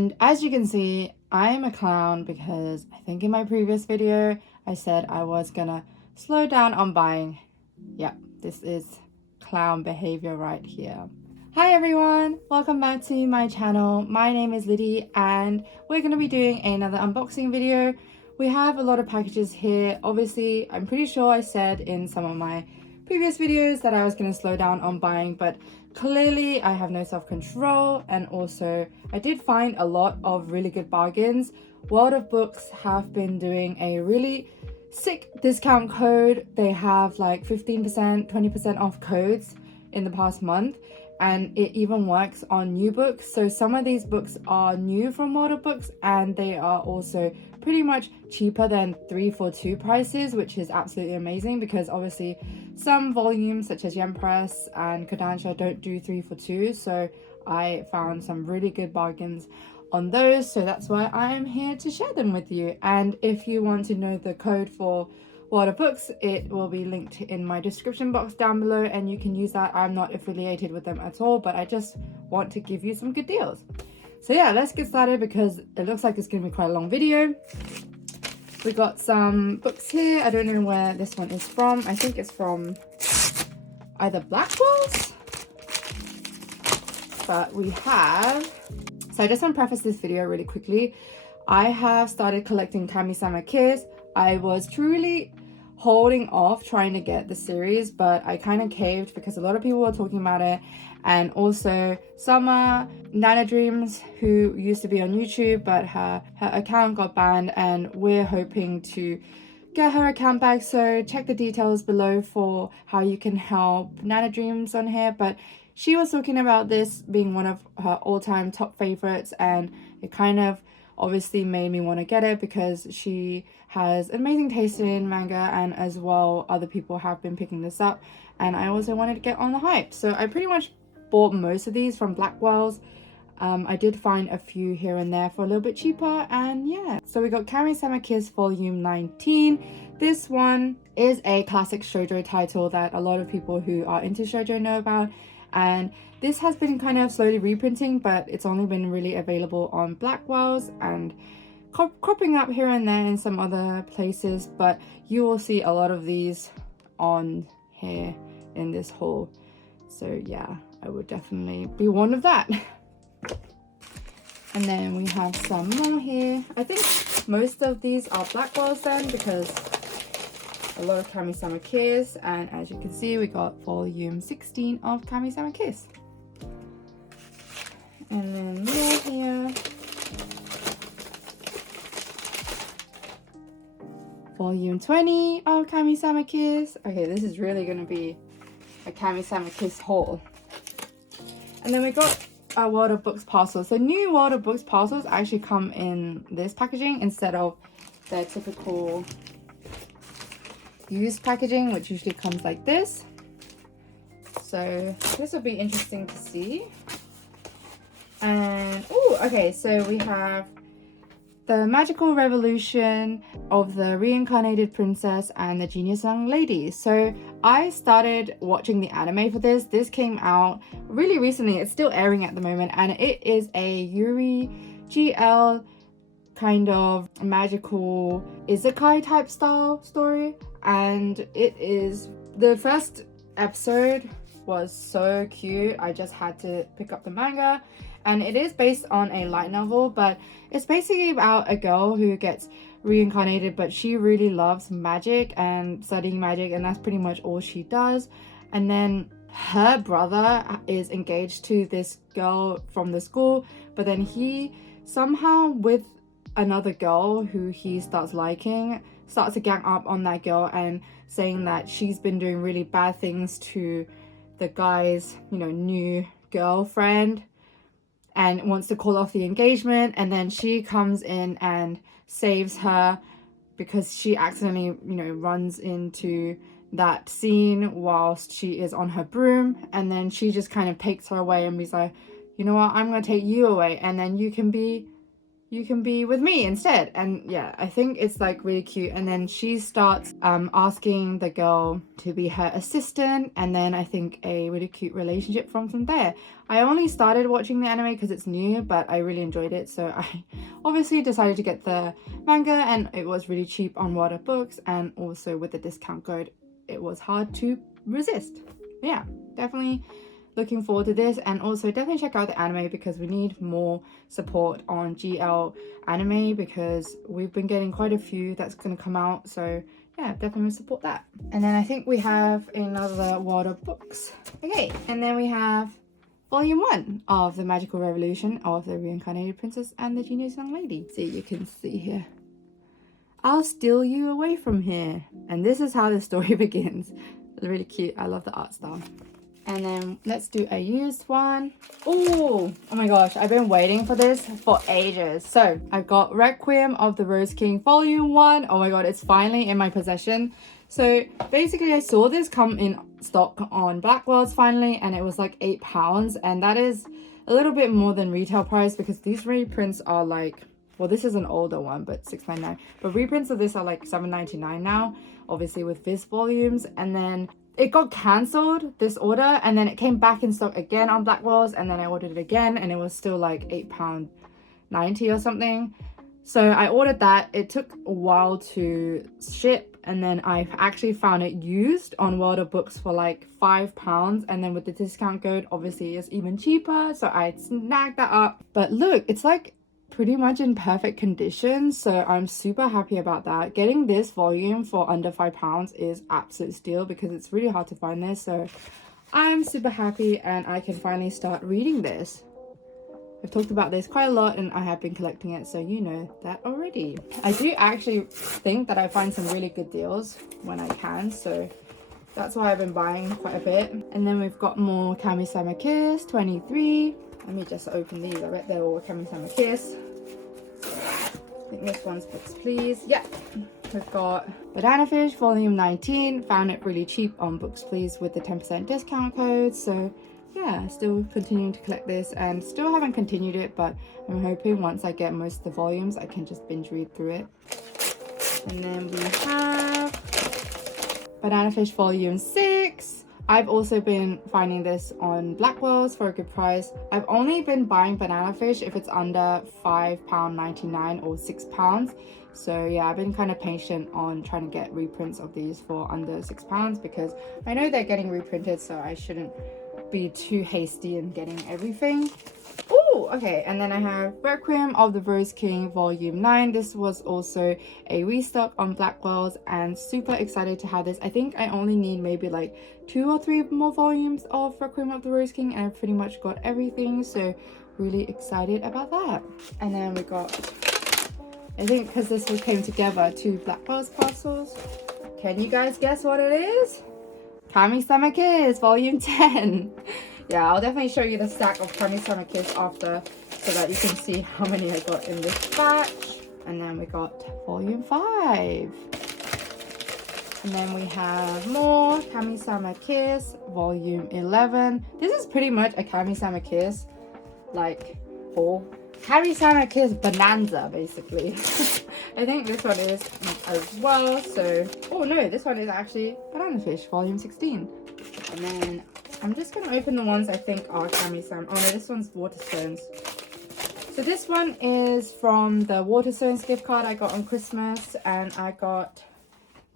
And as you can see, I'm a clown because I think in my previous video I said I was gonna slow down on buying. Yep, this is clown behavior right here. Hi everyone, welcome back to my channel. My name is Liddy and we're going to be doing another unboxing video. We have a lot of packages here. Obviously, I'm pretty sure I said in some of my previous videos that I was going to slow down on buying, but clearly I have no self-control, and also I did find a lot of really good bargains. World of Books have been doing a really sick discount code. They have like 15%, 20% off codes in the past month, and it even works on new books. So some of these books are new from World of Books, and they are also pretty much cheaper than 3 for 2 prices, which is absolutely amazing because obviously some volumes such as Yen Press and Kodansha don't do 3 for 2. So I found some really good bargains on those, so that's why I'm here to share them with you. And if you want to know the code for World of Books, it will be linked in my description box down below, and you can use that. I'm not affiliated with them at all, but I just want to give you some good deals. So yeah, let's get started because it looks like it's going to be quite a long video. We got some books here. I don't know where this one is from. I think it's from either Blackwell's, but we have... So I just want to preface this video really quickly. I have started collecting Kamisama Kiss. I was truly holding off trying to get the series, but I kind of caved because a lot of people were talking about it. And also Summer Nana Dreams, who used to be on YouTube, but her account got banned, and we're hoping to get her account back. So check the details below for how you can help Nana Dreams on here. But she was talking about this being one of her all-time top favorites, and it kind of obviously made me want to get it because she has amazing taste in manga, and as well other people have been picking this up, and I also wanted to get on the hype. So I pretty much bought most of these from Blackwell's. I did find a few here and there for a little bit cheaper, and yeah. So we got Kamisama Kiss volume 19. This one is a classic shoujo title that a lot of people who are into shoujo know about, and this has been kind of slowly reprinting, but it's only been really available on Blackwell's and cropping up here and there in some other places, but you will see a lot of these on here in this haul. So yeah, I would definitely be one of that. And then we have some more here. I think most of these are Blackwell's then, because a lot of Kamisama Kiss, and as you can see we got volume 16 of Kamisama Kiss. And then more here. Volume 20 of Kamisama Kiss. Okay, this is really going to be a Kamisama Kiss haul. And then we got a World of Books parcel. So new World of Books parcels actually come in this packaging instead of their typical used packaging, which usually comes like this. So this will be interesting to see. And oh, okay, so we have the magical revolution of the reincarnated princess and the genius young lady. So I started watching the anime for this. This came out really recently. It's still airing at the moment, and it is a Yuri GL kind of magical isekai type style story. And it is, the first episode was so cute. I just had to pick up the manga, and it is based on a light novel, but it's basically about a girl who gets reincarnated, but she really loves magic and studying magic, and that's pretty much all she does. And then her brother is engaged to this girl from the school, but then he somehow, with another girl who he starts liking, starts to gang up on that girl and saying that she's been doing really bad things to the guy's, new girlfriend, and wants to call off the engagement. And then she comes in and saves her because she accidentally, runs into that scene whilst she is on her broom, and then she just kind of takes her away and be like, you know what, I'm gonna take you away, and then you can be you can be with me instead. And yeah, I think it's like really cute. And then she starts asking the girl to be her assistant, and then I think a really cute relationship from there. I only started watching the anime because it's new, but I really enjoyed it, so I obviously decided to get the manga, and it was really cheap on Water Books, and also with the discount code it was hard to resist. Yeah, definitely looking forward to this, and also definitely check out the anime because we need more support on GL anime because we've been getting quite a few that's going to come out, so yeah, definitely support that. And then I think we have another Water Books. Okay, and then we have Volume 1 of The Magical Revolution of the Reincarnated Princess and the Genius Young Lady. See, you can see here. I'll steal you away from here. And this is how the story begins. It's really cute. I love the art style. And then let's do a used one. Oh my gosh, I've been waiting for this for ages. So I've got Requiem of the Rose King Volume 1. Oh my god, it's finally in my possession. So basically I saw this come in stock on Blackwells finally, and it was like £8, and that is a little bit more than retail price because these reprints are like, well, this is an older one, but $6.99. But reprints of this are like $7.99 now, obviously with Viz volumes. And then it got cancelled, this order, and then it came back in stock again on Blackwells, and then I ordered it again, and it was still like £8.90 or something. So I ordered that. It took a while to ship, and then I actually found it used on Water Books for like £5, and then with the discount code obviously it's even cheaper, so I snagged that up. But look, it's like pretty much in perfect condition, so I'm super happy about that. Getting this volume for under £5 is absolute steal because it's really hard to find this, so I'm super happy and I can finally start reading this. I've talked about this quite a lot and I have been collecting it, so you know that already. I do actually think that I find some really good deals when I can, so that's why I've been buying quite a bit. And then we've got more Kamisama Kiss 23. Let me just open these. I bet they're all Kamisama Kiss. I think this one's Books Please. Yeah. We've got Banana Fish Volume 19. Found it really cheap on Books Please with the 10% discount code. So yeah, still continuing to collect this and still haven't continued it, but I'm hoping once I get most of the volumes I can just binge read through it. And then we have Banana Fish Volume 6. I've also been finding this on Blackwells for a good price. I've only been buying Banana Fish if it's under £5.99 or £6. So yeah, I've been kind of patient on trying to get reprints of these for under £6 because I know they're getting reprinted, so I shouldn't be too hasty in getting everything. Oh, okay, and then I have Requiem of the Rose King Volume 9. This was also a restock on Blackwells and super excited to have this. I think I only need maybe like 2 or 3 more volumes of Requiem of the Rose King and I've pretty much got everything, so really excited about that. And then we got, I think because this all came together, 2 Blackwells parcels. Can you guys guess what it is? Kamisama Kiss Volume 10. Yeah, I'll definitely show you the stack of Kamisama Kiss after so that you can see how many I got in this batch. And then we got Volume 5. And then we have more Kamisama Kiss Volume 11. This is pretty much a Kamisama Kiss like haul. Kamisama Kiss Bonanza, basically. I think this one is as well, so... Oh no, this one is actually Banana Fish Volume 16. And then I'm just going to open the ones I think are Kamisama. Oh no, this one's Waterstones. So this one is from the Waterstones gift card I got on Christmas, and I got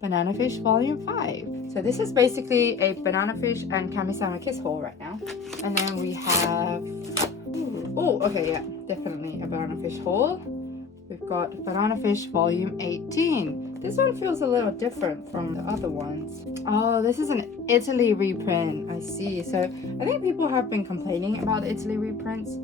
Banana Fish Volume 5. So this is basically a Banana Fish and Kamisama Kiss haul right now. And then we have... Oh, okay, yeah, definitely a Banana Fish haul. We've got Banana Fish Volume 18. This one feels a little different from the other ones. Oh, this is an Italy reprint. I see. So I think people have been complaining about the Italy reprints,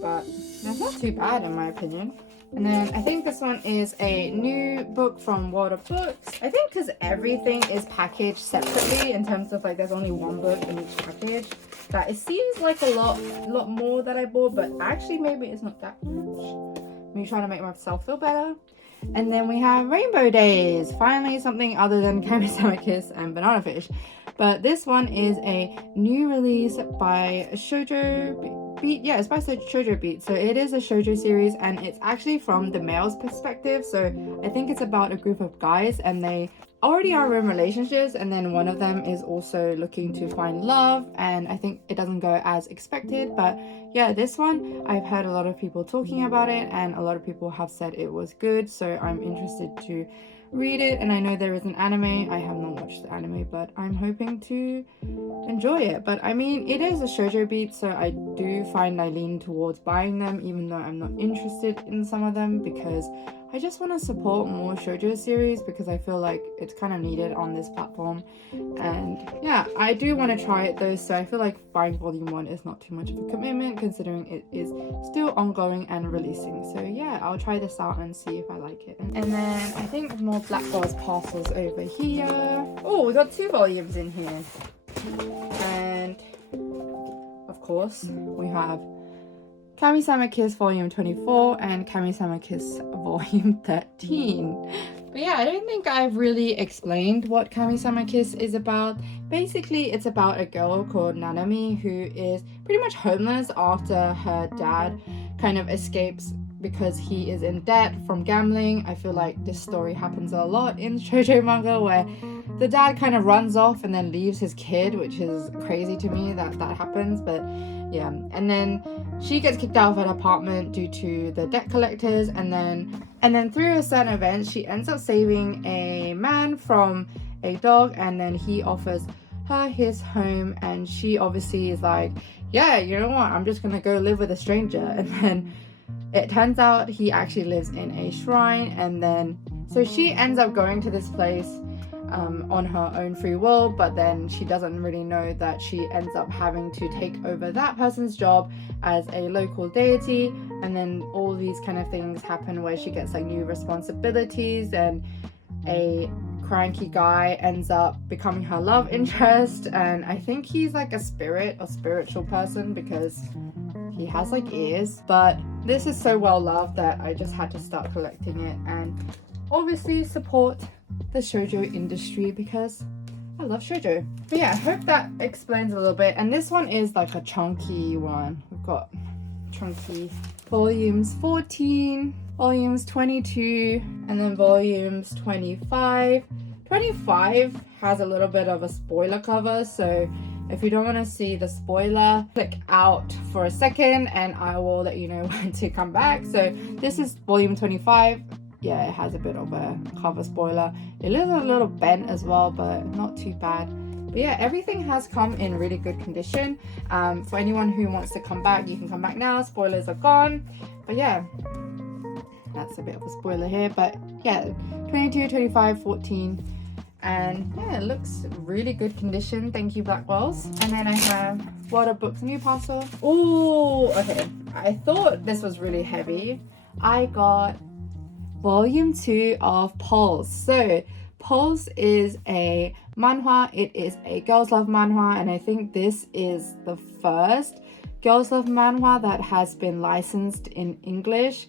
but that's not too bad in my opinion. And then I think this one is a new book from Water Books. I think because everything is packaged separately in terms of like there's only one book in each package, that it seems like a lot more that I bought, but actually maybe it's not that much. Me trying to make myself feel better. And then we have Rainbow Days. Finally something other than Kamisama Kiss and Banana Fish. But this one is a new release by Shoujo Beat. Yeah, it's by Shoujo Beat. So it is a shoujo series, and it's actually from the male's perspective. So I think it's about a group of guys, and they already are in relationships, and then one of them is also looking to find love, and I think it doesn't go as expected. But yeah, this one I've heard a lot of people talking about it, and a lot of people have said it was good, so I'm interested to read it. And I know there is an anime. I have not watched the anime, but I'm hoping to enjoy it. But I mean, it is a shoujo beat, so I do find I lean towards buying them, even though I'm not interested in some of them, because I just want to support more shoujo series, because I feel like it's kind of needed on this platform. And yeah, I do want to try it though, so I feel like buying volume 1 is not too much of a commitment, considering it is still ongoing and releasing. So yeah, I'll try this out and see if I like it. And then I think more Black Girls parcels over here. Oh, we got 2 volumes in here. And of course we have Kamisama Kiss Volume 24 and Kamisama Kiss Volume 13. But yeah, I don't think I've really explained what Kamisama Kiss is about. Basically, it's about a girl called Nanami who is pretty much homeless after her dad kind of escapes because he is in debt from gambling. I feel like this story happens a lot in shoujo manga, where the dad kind of runs off and then leaves his kid, which is crazy to me that happens. But yeah, and then she gets kicked out of her apartment due to the debt collectors, and then through a certain event she ends up saving a man from a dog, and then he offers her his home, and she obviously is like, yeah, you know what, I'm just gonna go live with a stranger. And then it turns out he actually lives in a shrine, and then so she ends up going to this place on her own free will, but then she doesn't really know that she ends up having to take over that person's job as a local deity. And then all these kind of things happen where she gets like new responsibilities, and a cranky guy ends up becoming her love interest, and I think he's like a spirit or spiritual person because he has like ears. But this is so well loved that I just had to start collecting it, and obviously support the shoujo industry because I love shoujo. But yeah, I hope that explains a little bit. And this one is like a chunky one. We've got chunky volumes 14, volumes 22, and then volumes 25. 25 has a little bit of a spoiler cover, so if you don't want to see the spoiler, click out for a second and I will let you know when to come back. So this is volume 25. Yeah, it has a bit of a cover spoiler. It is a little bent as well, but not too bad. But yeah, everything has come in really good condition. For anyone who wants to come back, you can come back now. Spoilers are gone. But yeah, that's a bit of a spoiler here. But yeah, 22, 25, 14. And yeah, it looks really good condition. Thank you, Blackwells. And then I have Water Books new parcel. Oh, okay. I thought this was really heavy. I got volume 2 of Pulse. So Pulse is a manhwa. It is a girls love manhwa, and I think this is the first girls love manhwa that has been licensed in English.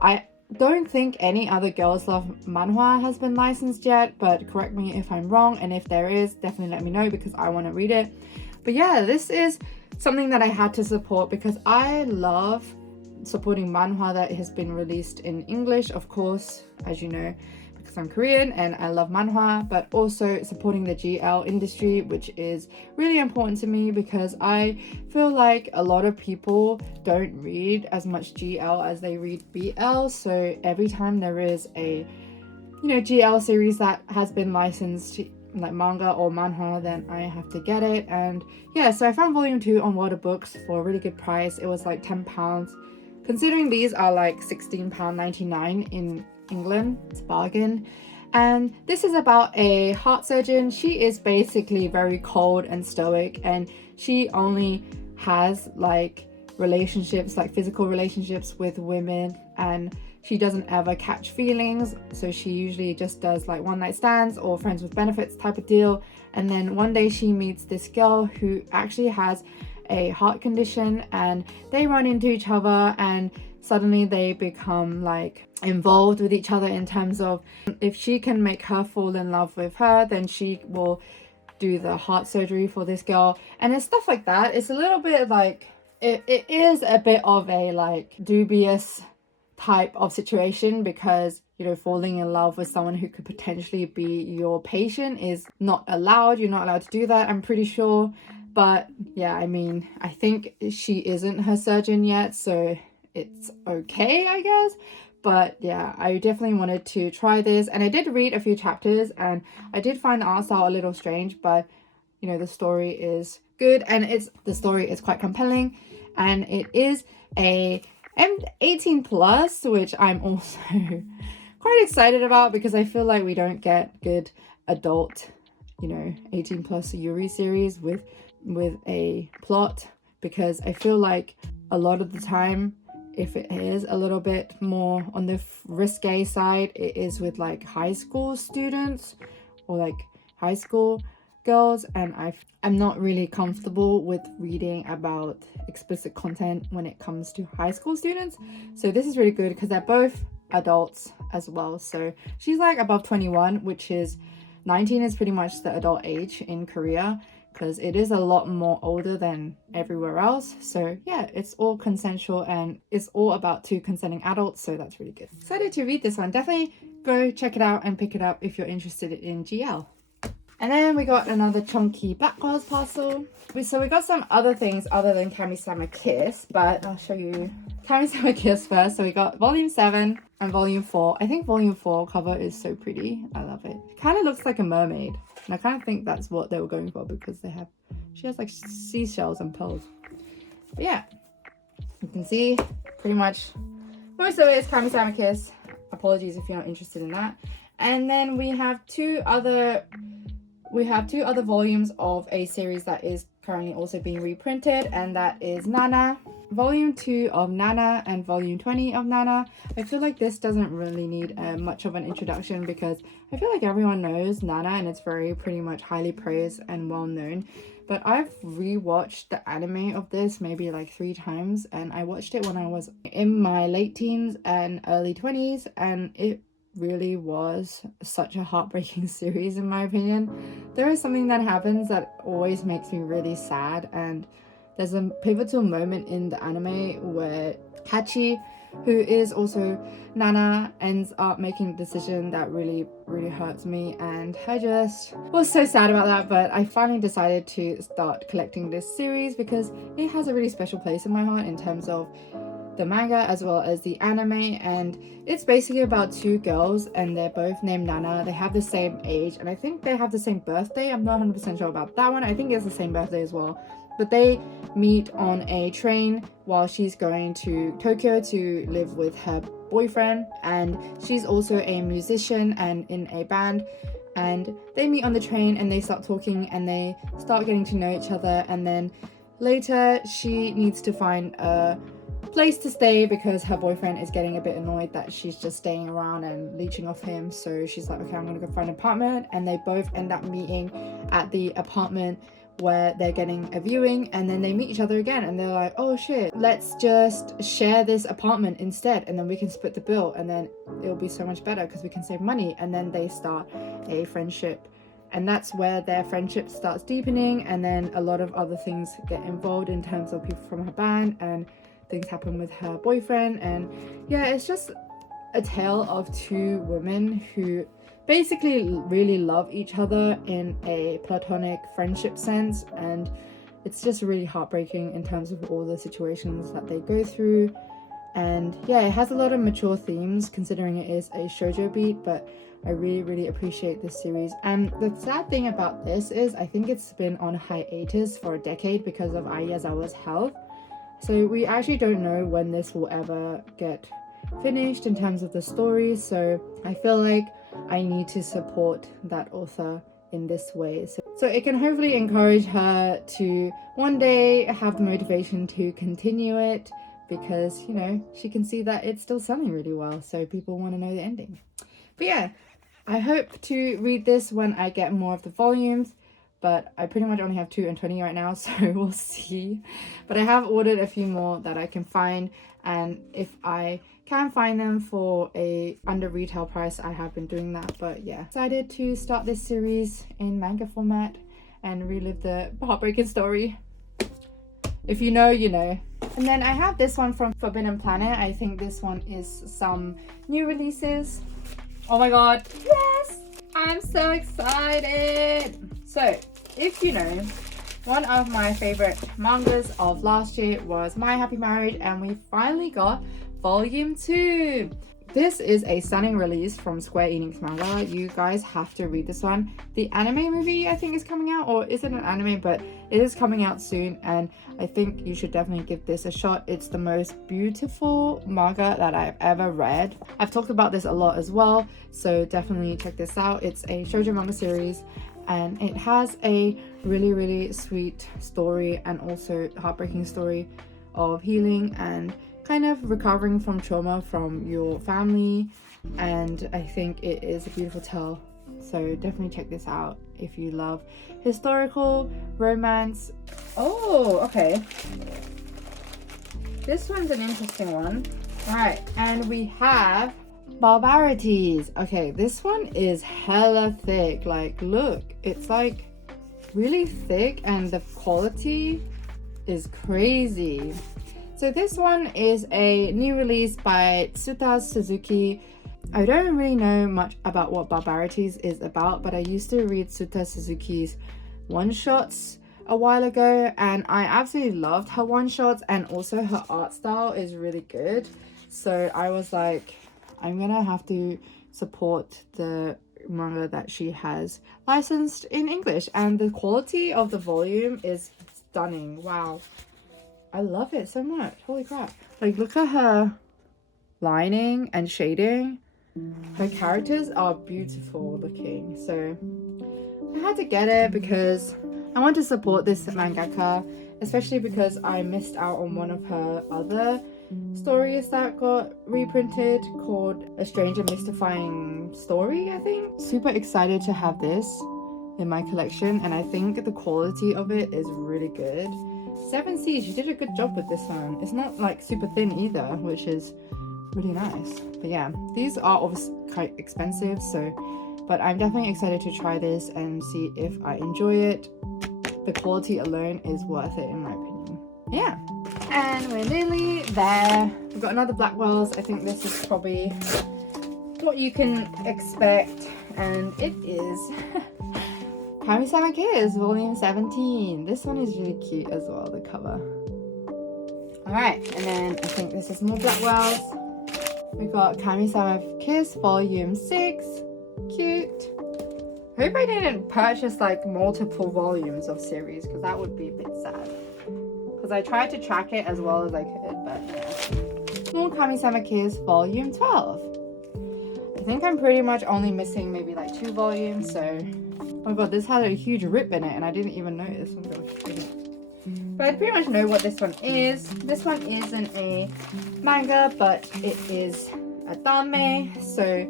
I don't think any other girls love manhwa has been licensed yet, but correct me if I'm wrong, and if there is, definitely let me know because I want to read it. But yeah, this is something that I had to support because I love supporting manhwa that has been released in English, of course, as you know, because I'm Korean and I love manhwa, but also supporting the GL industry, which is really important to me because I feel like a lot of people don't read as much GL as they read BL. So every time there is a, you know, GL series that has been licensed like manga or manhwa, then I have to get it. And yeah, so I found volume 2 on Water Books for a really good price. It was like £10. Considering these are like £16.99 in England, it's a bargain. And this is about a heart surgeon. She is basically very cold and stoic, and she only has like relationships, like physical relationships with women, and she doesn't ever catch feelings. So she usually just does like one night stands or friends with benefits type of deal. And then one day she meets this girl who actually has a heart condition, and they run into each other, and suddenly they become like involved with each other in terms of if she can make her fall in love with her, then she will do the heart surgery for this girl. And it's stuff like that. It's a little bit like it is a bit of a like dubious type of situation, because you know, falling in love with someone who could potentially be your patient is not allowed. You're not allowed to do that, I'm pretty sure. But yeah, I mean, I think she isn't her surgeon yet, so it's okay, I guess. But yeah, I definitely wanted to try this, and I did read a few chapters, and I did find the art style a little strange, but you know, the story is good, and the story is quite compelling, and it is a 18 plus, which I'm also quite excited about, because I feel like we don't get good adult, you know, 18 plus Yuri series with a plot, because I feel like a lot of the time, if it is a little bit more on the risque side, it is with like high school students or like high school girls, and I'm not really comfortable with reading about explicit content when it comes to high school students. So this is really good because they're both adults as well. So she's like above 21, which is 19 is pretty much the adult age in Korea, because it is a lot more older than everywhere else. So yeah, it's all consensual, and it's all about two consenting adults, so that's really good. Excited to read this one. Definitely go check it out and pick it up if you're interested in GL. And then we got another chunky Black Girls parcel. So we got some other things other than Kamisama Kiss, but I'll show you Kamisama Kiss first. So we got volume 7 and volume 4. I think volume 4 cover is so pretty. I love it. It kind of looks like a mermaid. And I kind of think that's what they were going for, because she has like seashells and pearls. But yeah, you can see pretty much most of it is Kamisama Kiss. Apologies if you're not interested in that. And then we have two other volumes of a series that is currently also being reprinted, and that is Nana. Volume 2 of Nana and Volume 20 of Nana. I feel like this doesn't really need much of an introduction, because I feel like everyone knows Nana and it's very pretty much highly praised and well known. But I've rewatched the anime of this maybe like 3 times, and I watched it when I was in my late teens and early 20s, and it really was such a heartbreaking series in my opinion. There is something that happens that always makes me really sad, and there's a pivotal moment in the anime where Hachi, who is also Nana, ends up making a decision that really hurts me, and I just was so sad about that. But I finally decided to start collecting this series because it has a really special place in my heart in terms of the manga as well as the anime, and it's basically about 2 girls, and they're both named Nana. They have the same age, and I think they have the same birthday. I'm not 100% sure about that one. I think it's the same birthday as well. But they meet on a train while she's going to Tokyo to live with her boyfriend, and she's also a musician and in a band. And they meet on the train and they start talking and they start getting to know each other, and then later she needs to find a place to stay because her boyfriend is getting a bit annoyed that she's just staying around and leeching off him. So she's like, okay, I'm gonna go find an apartment, and they both end up meeting at the apartment where they're getting a viewing, and then they meet each other again and they're like, oh shit, let's just share this apartment instead, and then we can split the bill, and then it'll be so much better because we can save money. And then they start a friendship, and that's where their friendship starts deepening, and then a lot of other things get involved in terms of people from her band, and things happen with her boyfriend. And yeah, it's just a tale of 2 women who basically really love each other in a platonic friendship sense, and it's just really heartbreaking in terms of all the situations that they go through. And yeah, it has a lot of mature themes considering it is a shoujo beat, but I really appreciate this series. And the sad thing about this is I think it's been on hiatus for a decade because of Ayazawa's health. So we actually don't know when this will ever get finished in terms of the story, so I feel like I need to support that author in this way, so it can hopefully encourage her to one day have the motivation to continue it, because you know, she can see that it's still selling really well, so people want to know the ending. But yeah, I hope to read this when I get more of the volumes, but I pretty much only have 2 and 20 right now, so we'll see. But I have ordered a few more that I can find, and if I can find them for a under retail price, I have been doing that. But yeah, decided to start this series in manga format and relive the heartbreaking story. If you know, you know. And then I have this one from Forbidden Planet. I think this one is some new releases. Oh my god, yes! I'm so excited! So, if you know, one of my favorite mangas of last year was My Happy Marriage, and we finally got volume 2. This is a stunning release from Square Enix manga. You guys have to read this one. The anime movie I think is coming out, or is it an anime, but it is coming out soon, and I think you should definitely give this a shot. It's the most beautiful manga that I've ever read. I've talked about this a lot as well, so definitely check this out. It's a shoujo manga series, and it has a really sweet story and also heartbreaking story of healing and kind of recovering from trauma from your family, and I think it is a beautiful tale. So definitely check this out if you love historical romance. Oh, okay, this one's an interesting one. All right, and we have Barbarities. Okay, this one is hella thick. Like, look, it's like really thick and the quality is crazy. So this one is a new release by Tsuta Suzuki. I don't really know much about what Barbarities is about, but I used to read Tsuta Suzuki's one-shots a while ago, and I absolutely loved her one-shots, and also her art style is really good. So I was like, I'm gonna have to support the manga that she has licensed in English, and the quality of the volume is stunning. Wow, I love it so much. Holy crap. Like, look at her lining and shading. Her characters are beautiful looking. So I had to get it because I want to support this mangaka, especially because I missed out on one of her other stories that got reprinted called A Strange and Mystifying Story, I think. Super excited to have this in my collection, and I think the quality of it is really good. 7Cs, you did a good job with this one. It's not like super thin either, which is really nice. But yeah, these are obviously quite expensive, so but I'm definitely excited to try this and see if I enjoy it. The quality alone is worth it in my opinion. Yeah, and we're nearly there. We've got another Blackwells. I think this is probably what you can expect, and it is Kamisama Kiss Volume 17. This one is really cute as well, the cover. Alright, and then I think this is more Blackwells. We got Kamisama Kiss Volume 6. Cute. Hope I didn't purchase like multiple volumes of series, because that would be a bit sad. Because I tried to track it as well as I could, but yeah. More Kamisama Kiss Volume 12. I think I'm pretty much only missing maybe like 2 volumes, so... Oh my god, this had a huge rip in it and I didn't even notice. Oh my gosh. But I pretty much know what this one is. This one isn't a manga, but it is a dame. So,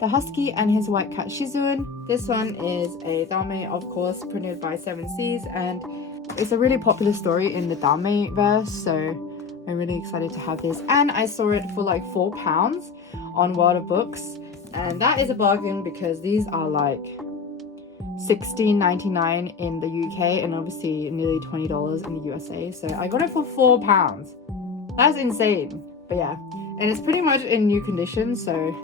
The Husky and His White Cat Shizun. This one is a dame, of course, printed by 7Cs, and it's a really popular story in the dame verse, so I'm really excited to have this. And I saw it for like £4 on World of Books, and that is a bargain because these are like $16.99 in the UK and obviously nearly $20 in the USA. So I got it for £4. That's insane. But yeah, and it's pretty much in new condition. So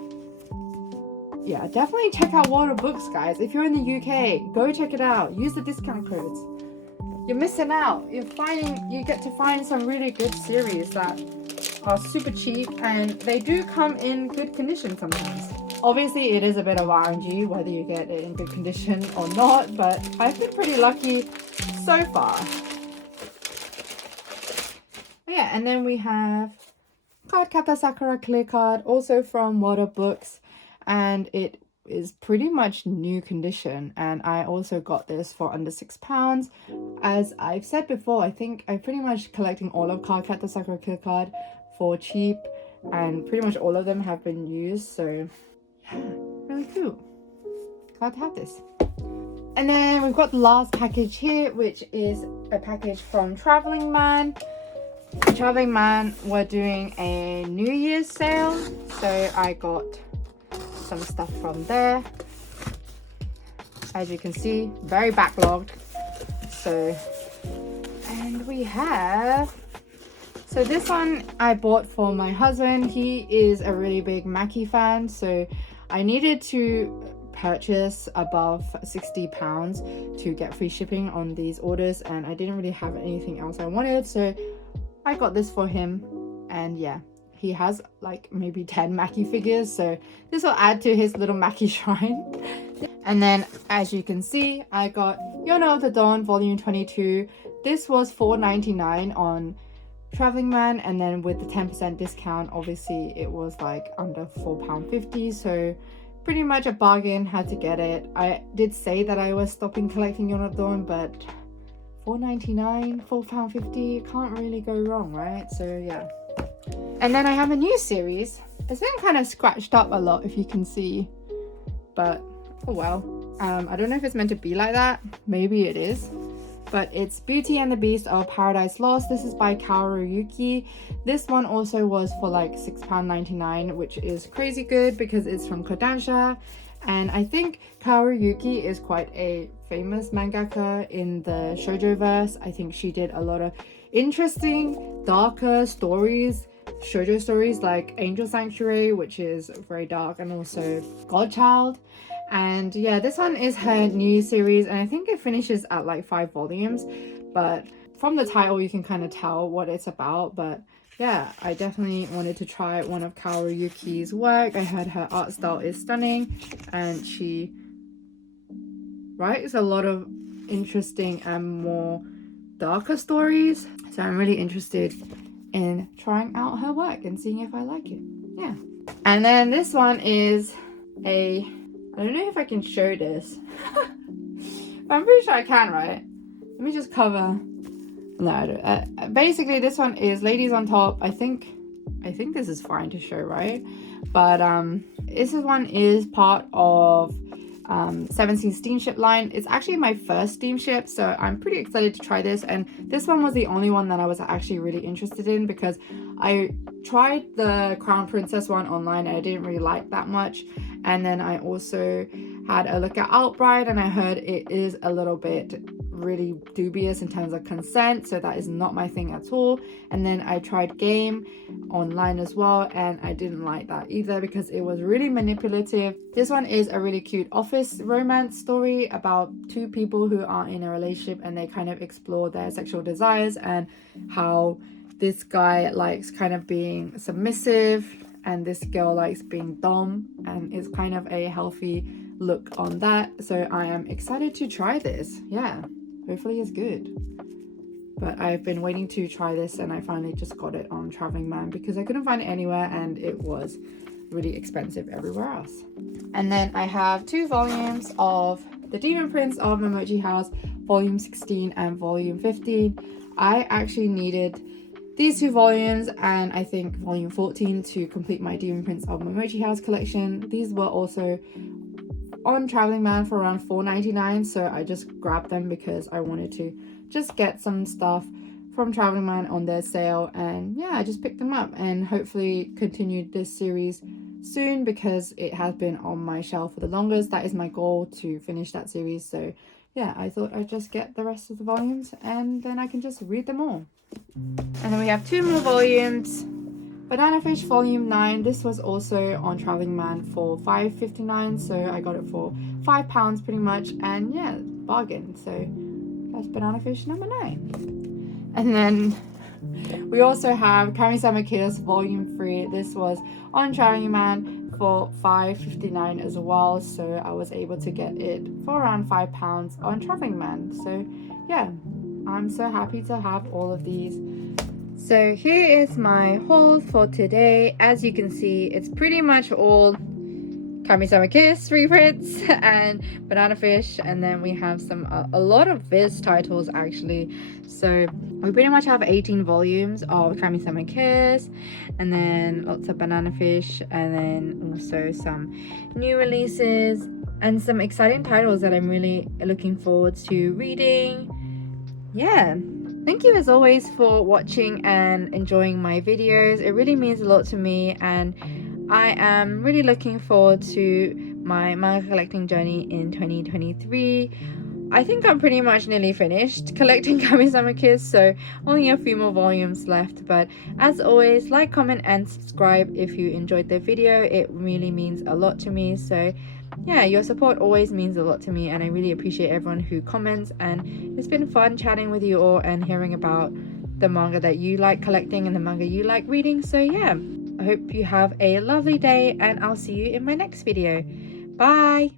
yeah, definitely check out World of Books, guys. If you're in the UK, go check it out. Use the discount codes. You're missing out. You get to find some really good series that are super cheap, and they do come in good condition sometimes. Obviously, it is a bit of RNG whether you get it in good condition or not, but I've been pretty lucky so far. Yeah, and then we have Cardcaptor Sakura Clear Card, also from World of Books, and it is pretty much new condition, and I also got this for under £6. As I've said before, I think I'm pretty much collecting all of Cardcaptor Sakura Clear Card for cheap, and pretty much all of them have been used, so yeah, really cool. Glad to have this. And then we've got the last package here, which is a package from Traveling Man. Traveling Man were doing a New Year's sale, so I got some stuff from there. As you can see, very backlogged. So, and we have So this one I bought for my husband. He is a really big Maki fan, so I needed to purchase above £60 to get free shipping on these orders, and I didn't really have anything else I wanted, so I got this for him. And yeah, he has like maybe 10 Maki figures, so this will add to his little Maki shrine. And then as you can see, I got Yona of the Dawn volume 22. This was $4.99 on Traveling Man, and then with the 10% discount, obviously it was like under £4.50, so pretty much a bargain. Had to get it. I did say that I was stopping collecting Yona of the Dawn, but £4.99, £4.50, can't really go wrong, right? So yeah. And then I have a new series. It's been kind of scratched up a lot, if you can see, but oh well. I don't know if it's meant to be like that. Maybe it is. But it's Beauty and the Beast of Paradise Lost. This is by Kaoru Yuki. This one also was for like £6.99, which is crazy good because it's from Kodansha. And I think Kaoru Yuki is quite a famous mangaka in the shoujo verse. I think she did a lot of interesting, darker stories, shoujo stories like Angel Sanctuary, which is very dark, and also Godchild. And yeah, this one is her new series, and I think it finishes at like 5 volumes, but from the title you can kind of tell what it's about. But yeah, I definitely wanted to try one of Kaoru Yuki's work. I heard her art style is stunning, and she writes a lot of interesting and more darker stories, so I'm really interested in trying out her work and seeing if I like it. Yeah. And then this one is I don't know if I can show this. But I'm pretty sure I can, right? Let me just cover. No, I don't. Basically, this one is Ladies on Top. I think this is fine to show, right? But this one is part of 17 steamship line. It's actually my first steamship, so I'm pretty excited to try this. And this one was the only one that I was actually really interested in, because I tried the Crown Princess one online and I didn't really like that much. And then I also had a look at Outbride, and I heard it is a little bit really dubious in terms of consent, so that is not my thing at all. And then I tried Game online as well, and I didn't like that either because it was really manipulative. This one is a really cute office romance story about 2 people who are in a relationship, and they kind of explore their sexual desires and how this guy likes kind of being submissive and this girl likes being dom, and it's kind of a healthy look on that. So I am excited to try this. Yeah, hopefully it's good. But I've been waiting to try this, and I finally just got it on Traveling Man because I couldn't find it anywhere, and it was really expensive everywhere else. And then I have 2 volumes of The Demon Prince of Momochi House, volume 16 and volume 15. I actually needed these 2 volumes and I think volume 14 to complete my Demon Prince of Momochi House collection. These were also on Traveling Man for around $4.99, so I just grabbed them because I wanted to just get some stuff from Traveling Man on their sale. And yeah, I just picked them up and hopefully continue this series soon because it has been on my shelf for the longest. That is my goal, to finish that series. So yeah, I thought I'd just get the rest of the volumes and then I can just read them all. And then we have 2 more volumes. Banana Fish volume 9. This was also on Traveling Man for $5.59, so I got it for £5 pretty much, and yeah, bargain. So that's Banana Fish number 9. And then we also have Kamisama Kiss volume 3. This was on Traveling Man for $5.59 as well, so I was able to get it for around £5 on Traveling Man. So yeah, I'm so happy to have all of these. So here is my haul for today. As you can see, it's pretty much all Kamisama Kiss reprints and Banana Fish, and then we have a lot of Viz titles actually. So we pretty much have 18 volumes of Kamisama Kiss, and then lots of Banana Fish, and then also some new releases and some exciting titles that I'm really looking forward to reading. Yeah, thank you as always for watching and enjoying my videos. It really means a lot to me, and I am really looking forward to my manga collecting journey in 2023. I think I'm pretty much nearly finished collecting kamisama kiss, so only a few more volumes left. But as always, like, comment and subscribe if you enjoyed the video. It really means a lot to me. So yeah, your support always means a lot to me, and I really appreciate everyone who comments. And it's been fun chatting with you all and hearing about the manga that you like collecting and the manga you like reading. So yeah, I hope you have a lovely day, and I'll see you in my next video. Bye.